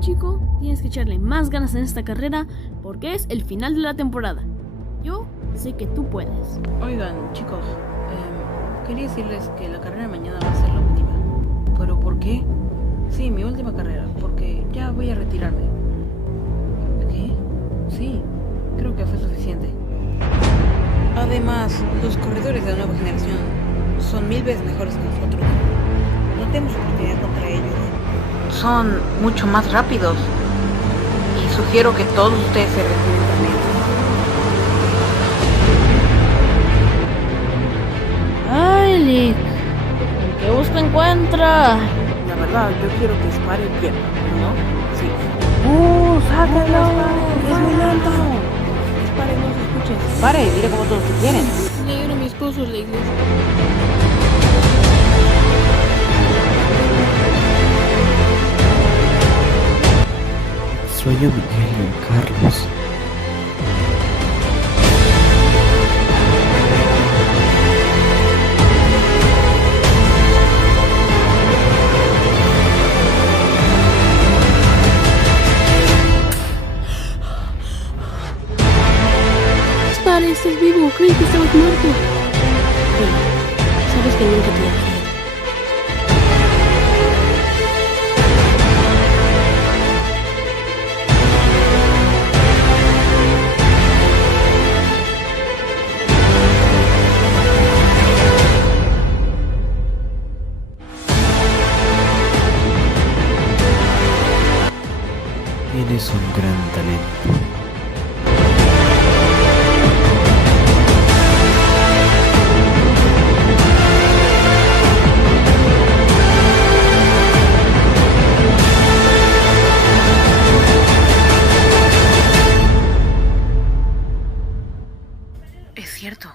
chico, tienes que echarle más ganas en esta carrera porque es el final de la temporada. Yo sé que tú puedes. Oigan, chicos, quería decirles que la carrera de mañana va a ser la última. ¿Pero por qué? Sí, mi última carrera, porque ya voy a retirarme. ¿Qué? Sí, creo que fue suficiente. Además, los corredores de la nueva generación son 1000 veces mejores que nosotros. No tenemos oportunidad contra ellos. Son mucho más rápidos. Y sugiero que todos ustedes se retiren también. ¡Ay, Lick! El que busca encuentra. La verdad, yo quiero que dispare bien, ¿no? Sí. ¡Sácalo! ¡Es muy lento! Dispare, no se escuche. Dispare, mira cómo todos te quieren. Le dieron a mi esposo la iglesia. Sueño Miguel y Carlos. Dispare, estás vivo. Creí que estabas muerto. Sabes que nunca te dejé. Tienes un gran talento. Es cierto.